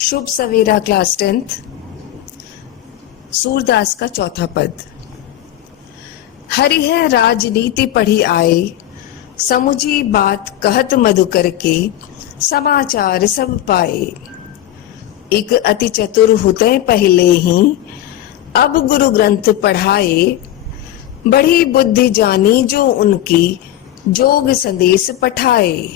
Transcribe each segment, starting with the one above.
शुभ सवेरा class 10th। Surdas का चौथा पद। हरि है राजनीति पढ़ी आए, समुझी बात कहत मधुकर के, समाचार सब पाए। एक अति चतुर हुते पहले ही, अब गुरु ग्रंथ पढ़ाए। बड़ी बुद्धि जानी जो उनकी, जोग संदेश पठाए।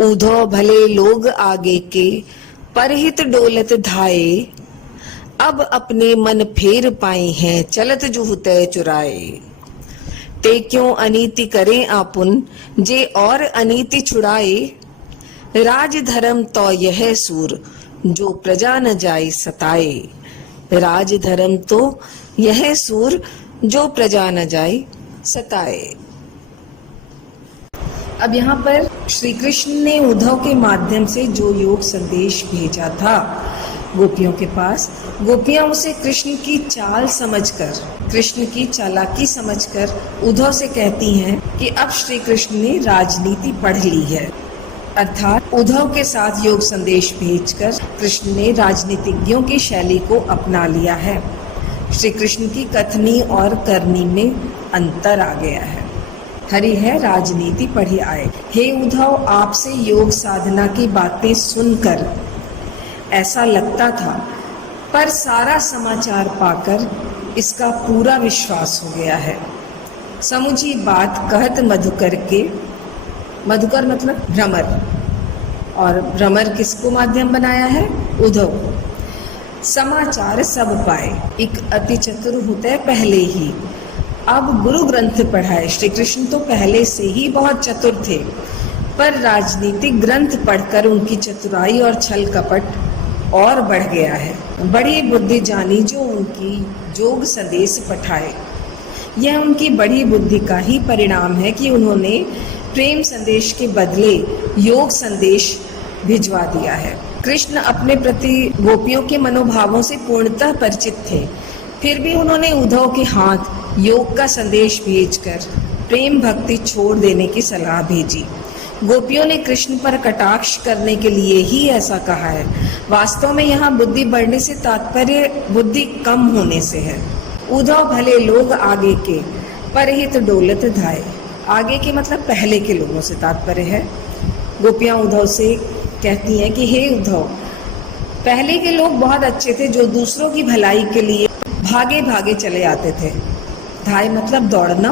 ऊधो भले लोग आगे के, परहित डोलत धाये। अब अपने मन फेर पाए हैं, चलत जुहुते चुराए। ते क्यों अनीति करें आपुन, जे और अनीति छुड़ाए। राज धर्म तो यह सूर, जो प्रजा न जाए सताए। राज धर्म तो यह सूर, जो प्रजा न जाए सताए। अब यहाँ पर श्री कृष्ण ने उद्धव के माध्यम से जो योग संदेश भेजा था गोपियों के पास, गोपियां उसे कृष्ण की चाल समझकर, कृष्ण की चालाकी समझकर उद्धव से कहती हैं कि अब श्री कृष्ण ने राजनीति पढ़ ली है। अर्थात उद्धव के साथ योग संदेश भेजकर कृष्ण ने राजनीतिज्ञों की शैली को अपना लिया है। श्री कृष्ण की कथनी और करनी में अंतर आ गया है। हरि है राजनीति पढ़ी आए। हे उद्धव, आपसे योग साधना की बातें सुनकर ऐसा लगता था, पर सारा समाचार पाकर इसका पूरा विश्वास हो गया है। समुझी बात कहत मधुकर के, मधुकर मतलब भ्रमर, और भ्रमर किसको माध्यम बनाया है? उद्धव। समाचार सब पाए। एक अति चतुर होते पहले ही, अब गुरु ग्रंथ पढ़ाए। श्री कृष्ण तो पहले से ही बहुत चतुर थे, पर राजनीतिक ग्रंथ पढ़कर उनकी चतुराई और छल कपट और बढ़ गया है। बड़ी बुद्धि जानी जो उनकी, जोग संदेश पठाए। यह उनकी बड़ी बुद्धि का ही परिणाम है कि उन्होंने प्रेम संदेश के बदले योग संदेश भिजवा दिया है। कृष्ण अपने प्रति गोपियों के मनोभावों से पूर्णतः परिचित थे, फिर भी उन्होंने उद्धव के हाथ योग का संदेश भेजकर प्रेम भक्ति छोड़ देने की सलाह भेजी। गोपियों ने कृष्ण पर कटाक्ष करने के लिए ही ऐसा कहा है। वास्तव में यहाँ बुद्धि बढ़ने से तात्पर्य बुद्धि कम होने से है। उद्धव भले लोग आगे के, परहित डोलत धाये। आगे के मतलब पहले के लोगों से तात्पर्य है। गोपियां उद्धव से कहती हैं कि हे उद्धव, पहले के लोग बहुत अच्छे थे, जो दूसरों की भलाई के लिए भागे भागे चले आते थे। धाय मतलब दौड़ना,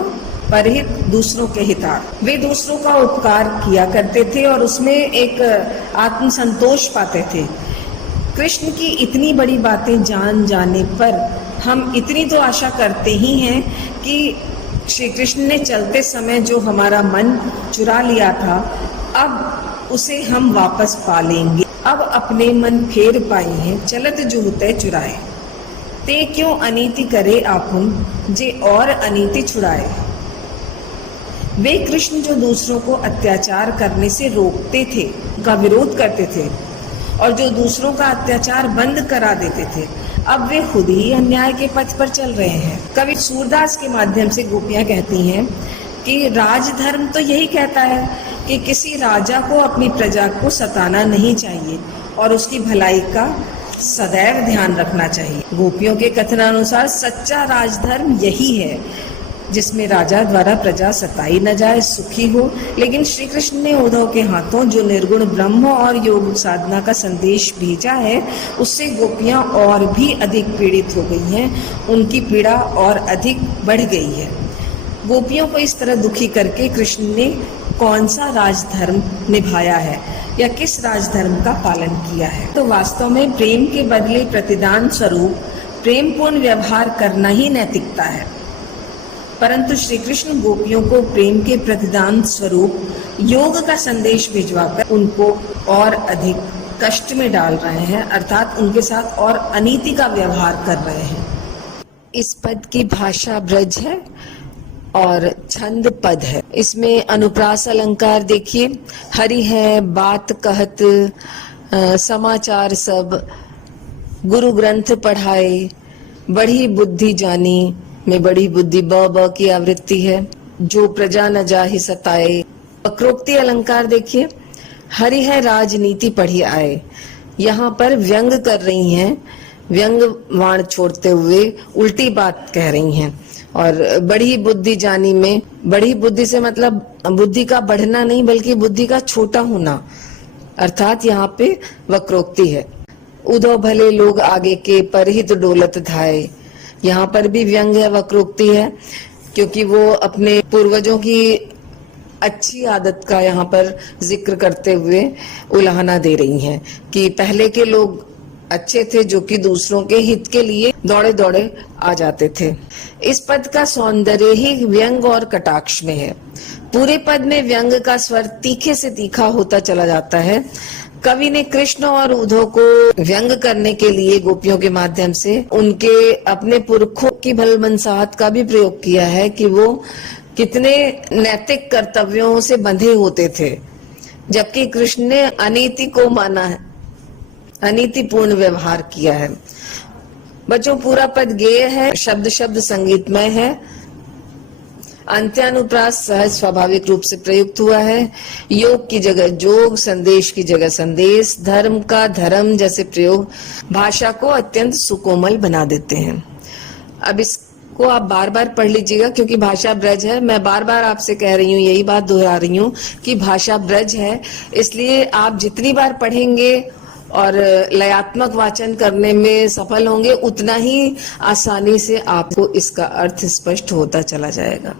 परहित दूसरों के हितार्थ। वे दूसरों का उपकार किया करते थे और उसमें एक आत्मसंतोष पाते थे। कृष्ण की इतनी बड़ी बातें जान जाने पर हम इतनी तो आशा करते ही हैं कि श्री कृष्ण ने चलते समय जो हमारा मन चुरा लिया था, अब उसे हम वापस पा लेंगे। अब अपने मन फेर पाए हैं, चलत जुहुते चुराए। ते क्यों अनीति करे आपुन, जे और अनीति छुड़ाए। वे कृष्ण जो दूसरों को अत्याचार करने से रोकते थे, का विरोध करते थे, और जो दूसरों का अत्याचार बंद करा देते थे, अब वे खुद ही अन्याय के पथ पर चल रहे हैं। कवि सूरदास के माध्यम से गोपियां कहती हैं कि राजधर्म तो यही कहता है कि किसी राजा को अपनी प्रजा को सताना नहीं चाहिए और उसकी भलाई का सदैव ध्यान रखना चाहिए। गोपियों के कथनानुसार सच्चा राजधर्म यही है, जिसमें राजा द्वारा प्रजा सताई न जाए, सुखी हो। लेकिन श्री कृष्ण ने उद्धव के हाथों जो निर्गुण ब्रह्म और योग साधना का संदेश भेजा है, उससे गोपियां और भी अधिक पीड़ित हो गई हैं। उनकी पीड़ा और अधिक बढ़ गई है। गोपियों को इस तरह दुखी करके कृष्ण ने कौन सा राजधर्म निभाया है या किस राजधर्म का पालन किया है? तो वास्तव में प्रेम के बदले प्रतिदान स्वरूप प्रेमपूर्ण व्यवहार करना ही नैतिकता है। परंतु श्री कृष्ण गोपियों को प्रेम के प्रतिदान स्वरूप योग का संदेश भिजवाकर उनको और अधिक कष्ट में डाल रहे हैं, अर्थात उनके साथ और अनीति का व्यवहार कर रहे हैं। इस पद की भाषा ब्रज है और छंद पद है। इसमें अनुप्रास अलंकार देखिए। हरि है बात कहत, समाचार सब, गुरु ग्रंथ पढ़ाए। बड़ी बुद्धि जानी में बड़ी बुद्धि ब की आवृत्ति है। जो प्रजा न जाहि सताए। वक्रोक्ति अलंकार देखिए। हरि है राजनीति पढ़ी आए, यहाँ पर व्यंग कर रही हैं, व्यंग वाण छोड़ते हुए उल्टी बात कह रही हैं। और बड़ी बुद्धि जानी में, बड़ी बुद्धि से मतलब बुद्धि का बढ़ना नहीं बल्कि बुद्धि का छोटा होना, अर्थात यहाँ पे वक्रोक्ति है। उधो भले लोग आगे के परहित डोलत धाये, यहाँ पर भी व्यंग है, वक्रोक्ति है, क्योंकि वो अपने पूर्वजों की अच्छी आदत का यहाँ पर जिक्र करते हुए उलाहना दे रही हैं कि पहले के लोग अच्छे थे जो कि दूसरों के हित के लिए दौड़े दौड़े आ जाते थे। इस पद का सौंदर्य ही व्यंग और कटाक्ष में है। पूरे पद में व्यंग का स्वर तीखे से तीखा होता चला जाता है। कवि ने कृष्ण और उद्धव को व्यंग करने के लिए गोपियों के माध्यम से उनके अपने पुरखों की भलमनसाहत का भी प्रयोग किया है कि वो कितने नैतिक कर्तव्यों से बंधे होते थे, जबकि कृष्ण ने अनीति को माना है, अनीतिपूर्ण व्यवहार किया है। बच्चों, पूरा पद गेय है, शब्द शब्द संगीतमय है, अंत्यानुप्रास सहज स्वाभाविक रूप से प्रयुक्त हुआ है। योग की जगह जोग, संदेश की जगह संदेश, धर्म का धर्म जैसे प्रयोग भाषा को अत्यंत सुकोमल बना देते हैं। अब इसको आप बार बार पढ़ लीजिएगा क्योंकि भाषा ब्रज है। मैं बार बार आपसे कह रही हूँ, यही बात दोहरा रही हूँ कि भाषा ब्रज है, इसलिए आप जितनी बार पढ़ेंगे और लयात्मक वाचन करने में सफल होंगे, उतना ही आसानी से आपको इसका अर्थ स्पष्ट होता चला जाएगा।